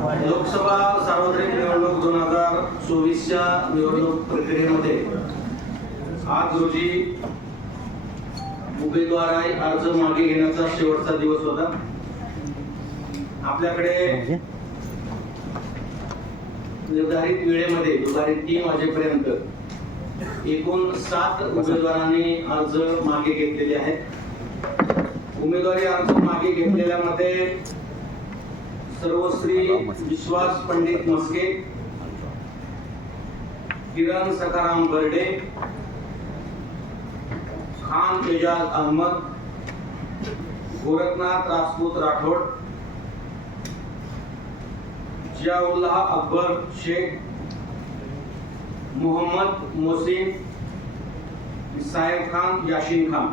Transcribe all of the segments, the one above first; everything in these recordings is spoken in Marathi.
लोकसभा सार्वत्रिक निवडणूक दोन हजार चोवीसच्या निवडणूक प्रक्रियेमध्ये आज रोजी उमेदवार अर्ज मागे घेण्याचा शेवटचा दिवस होता. आपल्याकडे निर्धारित वेळेमध्ये दुपारी तीन वाजेपर्यंत एकूण सात उमेदवारांनी अर्ज मागे घेतलेले आहेत. उमेदवारी अर्ज मागे घेतलेल्यामध्ये सर्वश्री विश्वास पंडित मस्के किरण सखाराम बर्डे खान एजाज अहमद गोरखनाथ राजपूत राठोड जियाउल्लाह अकबर शेख मोहम्मद मोहसिन साहेब खान याशीन खान।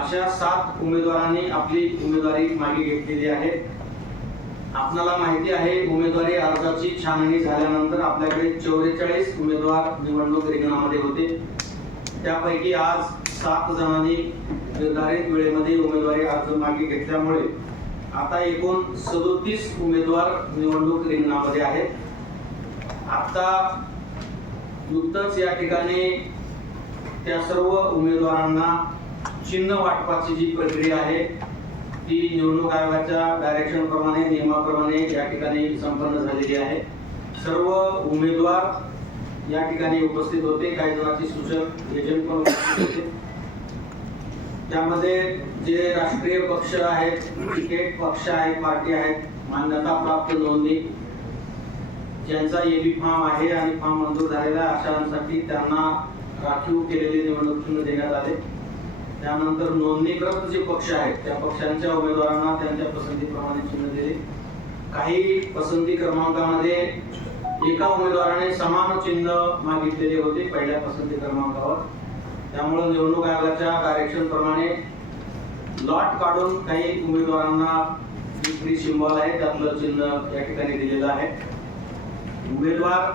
अशा सात उमेदवारांनी आपली उमेदवारी मागे घेतलेली आहे. आपणाला माहिती आहे उमेदवारी अर्जाची छाननी झाल्यानंतर आपल्याकडे चौवेचाळीस उमेदवार निवडणूक रिंगणामध्ये होते. त्यापैकी आज सात जणांनी निर्धारित वेळेमध्ये उमेदवारी अर्ज मागे घेतल्यामुळे आता एकूण सदोतीस उमेदवार निवडणूक रिंगणामध्ये आहेत. आता नुकतंच या ठिकाणी त्या सर्व उमेदवारांना चिन्ह वाटपाची जी प्रक्रिया आहे ती निवडणूक आयोगाच्या डायरेक्शन प्रमाणे नियमाप्रमाणे या ठिकाणी संपन्न झालेली आहे. सर्व उमेदवार या ठिकाणी उपस्थित होते काही जणांचे सूचक एजंट पण उपस्थित होते. त्यामध्ये जे राष्ट्रीय पक्ष आहेत क्रिकेट पक्ष आहेत पार्टी आहेत मान्यता प्राप्त नोंदणी ज्यांचा एबी फॉर्म आहे आणि फॉर्म मंजूर झालेला अशांसाठी त्यांना राखीव केलेले निवडणूक चिन्ह देण्यात आले. त्यानंतर नोंदणीकृत जे पक्ष आहेत त्या पक्षांच्या उमेदवारांना त्यांच्या पसंतीप्रमाणे चिन्ह दिले. काही पसंती क्रमांकामध्ये एका उमेदवाराने समान चिन्ह मागितलेले होते पहिल्या पसंती क्रमांकावर. त्यामुळे निवडणूक आयोगाच्या डायरेक्शन प्रमाणे लॉट काढून काही उमेदवारांना जी फ्री सिम्बॉल आहे त्यातलं चिन्ह या ठिकाणी दिलेलं आहे. उमेदवार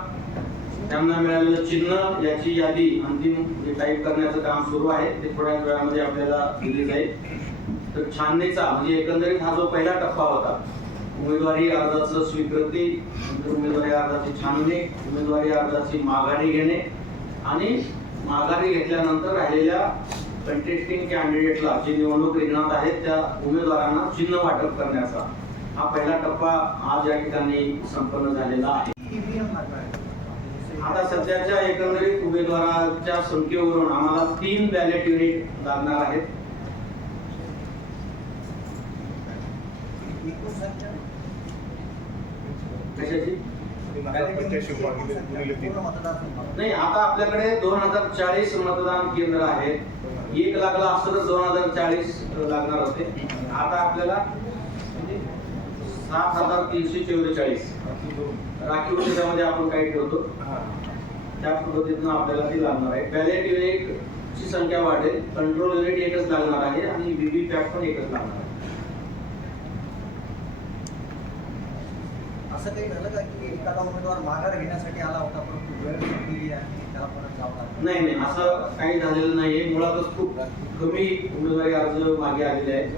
त्यांना मिळालेलं चिन्ह याची यादी अंतिम जे टाईप करण्याचं काम सुरू आहे. ते थोड्या वेळामध्ये आपल्याला दिली जाईल. तर छाननीचा म्हणजे एकंदरीत हा जो पहिला टप्पा होता उमेदवारी अर्जाचं स्वीकृती उमेदवारी अर्जाची छाननी उमेदवारी अर्जाची माघारी घेणे आणि माघारी घेतल्यानंतर राहिलेल्या कंटेस्टिंग कॅन्डिडेटला जे निवडणूक रिंगणात आहेत त्या उमेदवारांना चिन्ह वाटप करण्याचा हा पहिला टप्पा आज या ठिकाणी संपन्न झालेला आहे. आता सध्याच्या एकंदरीत उमेदवाराच्या संख्येवरून आम्हाला तीन बॅलेट युनिट लागणार आहेत. नाही आता आपल्याकडे दोन हजार चाळीस मतदान केंद्र आहेत. एक लागला असतं तर दोन हजार चाळीस लागणार होते. आता आपल्याला सात हजार तीनशे चौवेचाळीस. राखीव त्याच्यामध्ये आपण काही ठेवतो. त्या पद्धतीनं आपल्याला ती लागणार आहे. बॅलेट युनिट ची संख्या वाढेल. कंट्रोल युनिट एकच लागणार आहे आणि व्हीव्ही पॅट पण एकच लागणार आहे. असं काही झालं का की एखादा उमेदवार माघार घेण्यासाठी आला होता परंतु वेळ संपलेली आहे त्याला परत जावं लागलं? नाही नाही. असं काही झालेलं नाहीये. मुळातच खूप कमी उमेदवारी अर्ज मागे आलेले आहेत.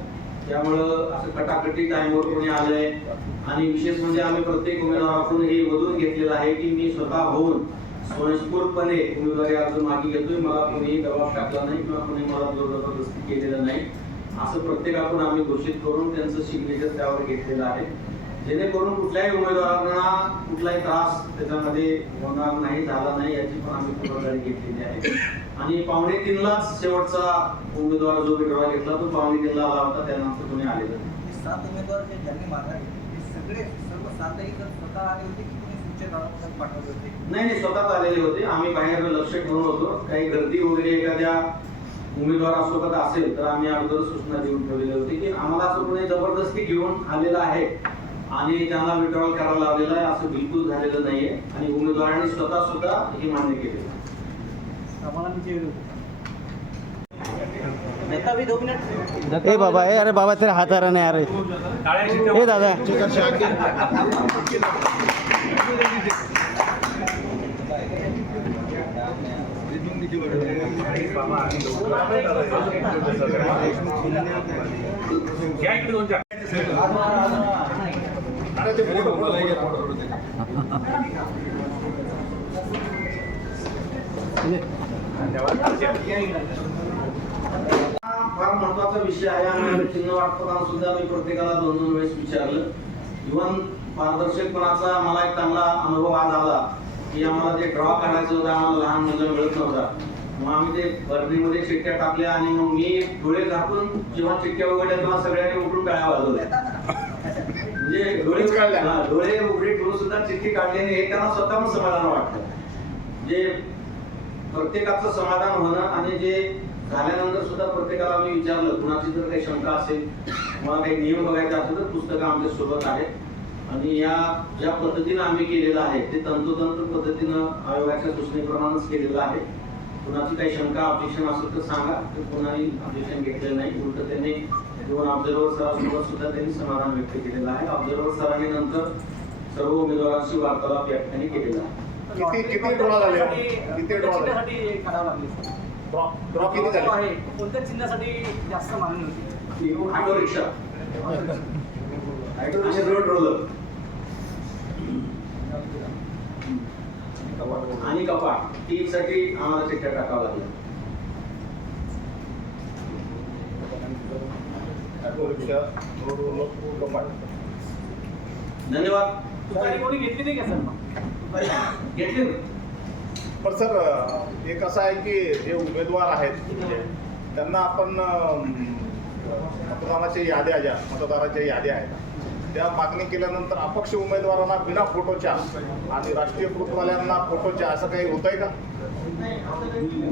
त्यामुळं असं कटाकटी टाइमवर कोणी आलंय. आणि विशेष म्हणजे आम्ही प्रत्येक उमेदवाराकडून हे वधून घेतलेलं आहे की मी स्वतः होऊन स्वयंस्फूर्तपणे उमेदवारी अर्ज मागे घेतोय. मला कोणीही दबाव टाकला नाही किंवा कोणी मला जबरदस्ती केलेलं नाही. असं प्रत्येकाकडून आम्ही घोषित करून त्यांचं सिग्नेचर त्यावर घेतलेलं आहे. जेणेकरून कुठल्याही उमेदवारांना कुठलाही त्रास त्याच्यामध्ये होणार नाही झाला नाही याची पण आम्ही खबरदारी घेतलेली आहे. आणि पावणे तीनलाच शेवटचा उमेदवार जो विड्रॉ घेतला तो पावणे तीनला आला होता त्यानंतर कोणी. हे सात उमेदवार जे ज्यांनी ते सगळे सर्व सातही जण स्वतः आले होते की पाठवले होते? नाही नाही स्वतःच आलेले होते. आम्ही बाहेर लक्ष ठेवून होतो. काही गर्दी वगैरे एखाद्या उमेदवारासोबत असेल तर आम्ही अगोदर सूचना देऊन ठेवलेली होती की आम्हाला असं कोणी जबरदस्ती घेऊन आलेला आहे आणि त्यांना विड्रॉल करायला लावलेला आहे असं बिलकुल झालेलं नाहीये. आणि उमेदवारांनी स्वतः सुद्धा हे मान्य केलेलं आहे. ए बाबा ए अरे बाबा तेरे हाथ आ रहा नहीं यार. ए दादा. अरे ते हा फार महत्त्वाचा विषय आहे आणि चिन्ह वाटताना सुद्धा मी प्रत्येकाला दोन दोन वेळेस विचारलं. इव्हन पारदर्शकपणाचा मला एक चांगला अनुभव आज आला की आम्हाला ते ड्रॉ काढायचं होतं आम्हाला लहान मुलं मिळत नव्हता. मग आम्ही ते बर्नीमध्ये चिठ्ठ्या टाकल्या आणि मग मी डोळे झाकून जेव्हा चिठ्ठ्या उघडल्या तेव्हा सगळ्यांनी उठून टाळ्या वाजवल्या. म्हणजे डोळे डोळे उघडे ठेवून सुद्धा चिठ्ठी काढली आणि हे त्यांना स्वतःहून समाधान वाटतं जे प्रत्येकाचं समाधान होणं आणि जे झाल्यानंतर सुद्धा प्रत्येकाला मी विचारलं कुणाची जर काही शंका असेल मला काही नियम बघायचे असेल तर पुस्तकं आमच्यासोबत आहेत. आणि या ज्या पद्धतीनं आम्ही केलेलं आहे ते तंतोतंत पद्धतीनं आयोगाच्या सूचनेप्रमाणेच केलेलं आहे. कुणाची काही शंका ऑब्जेक्शन असेल तर सांगा. तर कोणाही ऑब्जेक्शन घेतलेलं नाही. उलट त्यांनी दोन ऑब्झर्वर सरांसोबत सुद्धा त्यांनी समाधान व्यक्त केलेलं आहे. ऑब्झर्वर सरांनी नंतर सर्व उमेदवारांशी वार्तालाप या ठिकाणी केलेला आहे. किती किती ड्रॉ झाले? किती ड्रॉ झाले? काढावं लागले? ड्रॉ ड्रॉ किती झाले? आहे. कोणत्या चिन्हासाठी जास्त मागणी होती? Auto rickshaw auto rickshaw road roller आणि कपाट तीन साठी आम्हाला चिठ्ठ्या टाकावं लागलं ऑटो रिक्षा रोड रोलर कपाट धन्यवाद कोणी घेतली नाही का सर? मग घेतली? पण सर एक असं आहे की जे उमेदवार आहेत त्यांना आपण मतदानाच्या याद्या ज्या मतदाराच्या याद्या आहेत त्या मागणी केल्यानंतर अपक्ष उमेदवारांना बिना फोटोच्या आणि राष्ट्रीयकृतवाल्यांना फोटोच्या असं काही होतंय का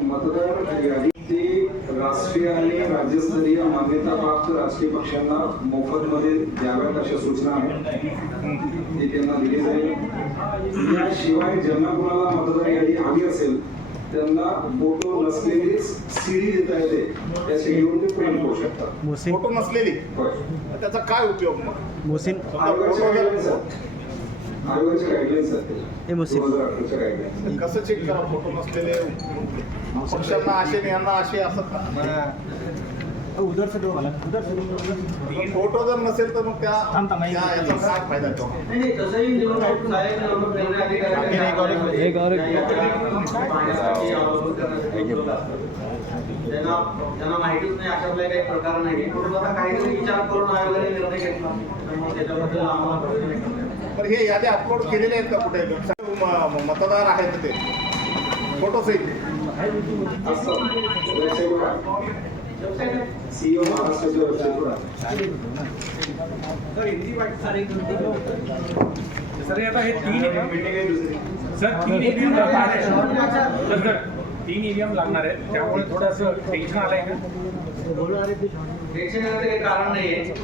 मतदार यादीची राष्ट्रीय आणि राज्यस्तरीय मान्यताप्राप्त राजकीय पक्षांना मोफतमध्ये द्याव्यात अशा सूचना आहेत. ती त्यांना दिली जाईल. याशिवाय ज्यांना कुणाला मतदार यादी हवी असेल त्यांना फोटो नसलेली सीडी देता येते. त्या सीडीवरून ते प्रिंट करू शकतात फोटो नसलेली? त्याचा काय उपयोग मग? फोटो आयोगाच्या गाईडलाईन्स आहेत हे दोन मुस्लिम. हजार अठराच्या गाईडलाईन्स कसं चेक करा फोटो नसलेले पक्षांना असे आणि यांना असे असं का? उधर से दो वाला. उधर से पण फोटो जर नसेल तर मग त्या याचा काय फायदा तो? एक और- असतात. त्यांना माहितीच नाही अशातला काही प्रकार नाही. आता काहीतरी विचार करून आयोगाने निर्णय घेतला. त्याच्याबद्दल आम्हाला पण हे यादी अपलोड केलेले आहेत का कुठे? वेबसाईट मतदार आहेत ते. फोटो सर आता हे तीन सर तीन आहे. सर, तीन ईव्हीएम लागणार आहे त्यामुळे थोडंसं टेन्शन आलंय का टेन्शन कारण नाहीये.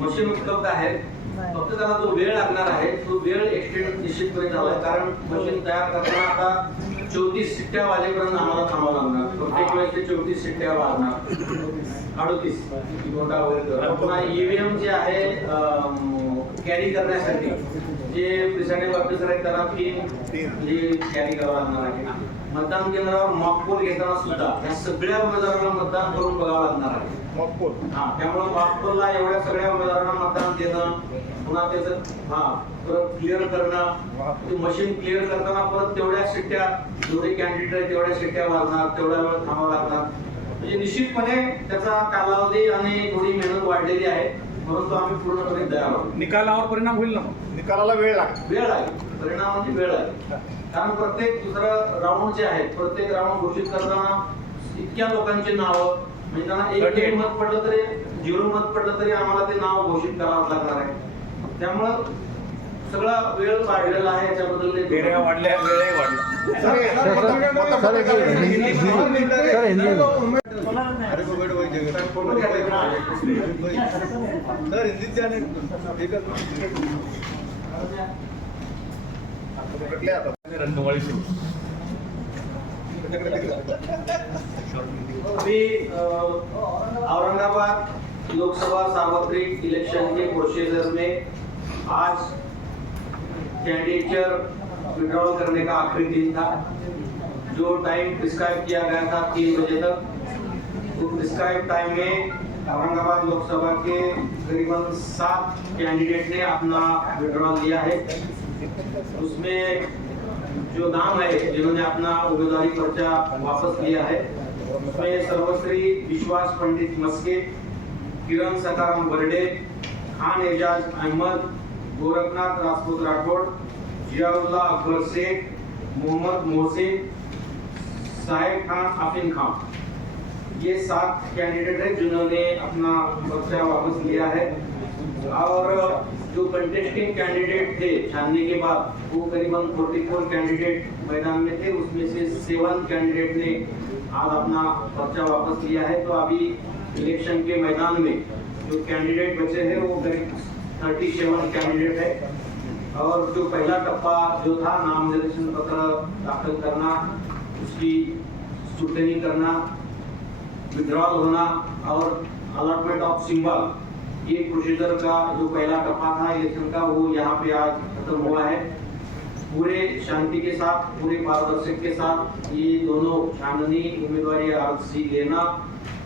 मशीन उपलब्ध आहेत. फक्त त्याला जो वेळ लागणार आहे तो वेळ एक्सटेंड निश्चितपणे झालाय. कारण मशीन तयार करताना आता चौतीस शिट्ट्या वाजेपर्यंत आम्हाला थांबावं लागणार. प्रत्येक वेळेस ते चौतीस शिट्ट्या वाजणार. अडतीस. पुन्हा ईव्हीएम जे आहे कॅरी करण्यासाठी जे प्रिसाइडिंग ऑफिसर आहेत त्यांना तीन तीन. कॅरी करावं लागणार आहे. मतदान केंद्रावर मॉकपोल घेताना सुद्धा या सगळ्या उमेदवारांना मतदान करून बघावं लागणार आहे. कोण हा त्यामुळे वाघपूरला एवढ्या सगळ्या उमेदवारांना मतदान देणं पुन्हा त्याचं हा परत क्लिअर करणं ते मशीन क्लिअर करताना परत तेवढ्या शिट्ट्या जेवढे कॅन्डिडेट आहेत तेवढ्या शिट्ट्या वाजणार तेवढ्या वेळ थांबावं लागणार. म्हणजे निश्चितपणे त्याचा कालावधी आणि थोडी मेहनत वाढलेली आहे. म्हणून तो आम्ही पूर्णपणे तयार आहोत निकालावर परिणाम होईल ना मग निकालाला वेळ लागतो वेळ आहे परिणाम म्हणजे वेळ आहे कारण प्रत्येक दुसरं राऊंड जे आहे प्रत्येक राऊंड घोषित करताना इतक्या लोकांची नावं म्हणजे त्यांना एक. मत पडलं तरी झिरो मत पडलं तरी आम्हाला ते नाव घोषित करावं लागणार आहे त्यामुळं सगळा वेळ वाढलेला आहे याच्याबद्दल वाढल्या वेळही वाढला सर हे sir sir. Sir Aurangabad Lok Sabha सार्वत्रिक इलेक्शन के प्रोसीजर में आज कैंडिडेचर विड्रॉल करने का आखिरी दिन था। जो टाइम प्रिस्क्राइब किया गया था तीन बजे तक। वो प्रिस्क्राइब टाइम में औरंगाबाद लोकसभा के करीबन सात कैंडिडेट ने अपना विड्रॉल दिया है। उसमें जो नाम है, जिन्होंने अपना उम्मीदवारी पर्चा वापस लिया है, उसमें सर्वश्री विश्वास पंडित मस्के, किरण सकाराम बर्डे, खान एजाज अहमद, गोरखनाथ राजपूत राठौड़ जियाउल्ला अकबर शेख मोहम्मद मोहसिन, साहेब खान आफिन खान। ये सात कैंडिडेट हैं जिन्होंने अपना पर्चा वापस लिया है। और जो कंटेस्टिंग कैंडिडेट थे छानने के बाद, वो करीबन 44 कैंडिडेट मैदान में थे। उसमें से सेवन कैंडिडेट ने आज अपना पर्चा वापस लिया है। तो अभी इलेक्शन के मैदान में जो कैंडिडेट बचे हैं, वो करीब 37 कैंडिडेट है। और जो पहला टप्पा जो था, नाम निर्देशन पत्र दाखिल करना, उसकी स्क्रूटनी करना विड्रॉल होना और अलॉटमेंट ऑफ़ सिंबल ये प्रोसीजर का जो पहला टप्पा था इलेक्शन का, वो यहाँ पे आज खत्म हुआ है। पूरे शांति के साथ, पूरे पारदर्शक के साथ ये दोनों छाननी, उम्मीदवारी लेना,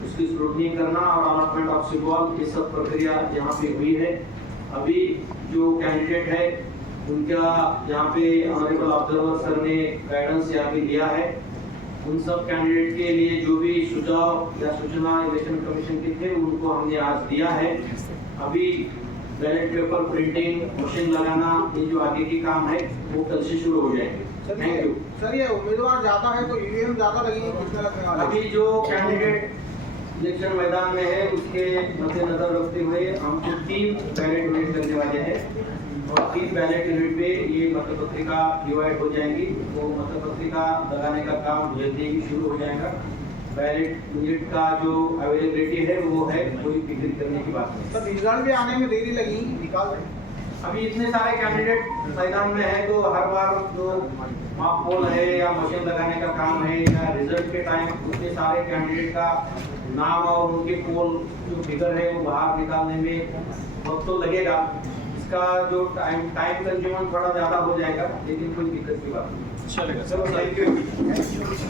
उसकी स्क्रूटनी करना और अलॉटमेंट ऑफ़ सिंबल ये सब प्रक्रिया यहाँ पे हुई है। अभी जो कैंडिडेट है, उनका यहाँ पे ऑनरेबल ऑब्जर्वर सर ने गाइडेंस यहाँ पे दिया है। उन सब कैंडिडेट के लिए जो भी सुझाव या सूचना इलेक्शन कमीशन के थे उनको हमने आज दिया है। अभी बैलेट पेपर प्रिंटिंग मशीन लगाना ये जो आगे की काम है वो कल से शुरू हो जाएँगे। थैंक यू सर ये उम्मीदवार ज़्यादा है तो ईवीएम ज़्यादा लगेगी कितने लगने वाले अभी जो कैंडिडेट इलेक्शन मैदान में है उसके मद्देनजर रखते हुए हमको तीन बैलेट करने वाले हैं। और तीन बैलेट यूनिट पे ये मतपत्रिका डिवाइड हो जाएँगी। वो मतपत्रिका लगाने का काम जल्दी ही शुरू हो जाएगा। बैलेट यूनिट का जो अवेलेबिलिटी है वो है कोई फ़िक्र करने की बात नहीं। सर रिज़ल्ट भी आने में देरी लगी निकाल रहे अभी इतने सारे कैंडिडेट मैदान में है तो हर बार जो माप पोल है या मशीन लगाने का काम है या रिज़ल्ट के टाइम उतने सारे कैंडिडेट का नाम और उनके पोल जो फिगर है वो बाहर निकालने में वक्त तो लगेगा। इसका जो टाइम टाइम कंज्यूमर थोड़ा ज़्यादा हो जाएगा लेकिन कोई दिक्कत की बात नहीं। चलेगा चलो थैंक यू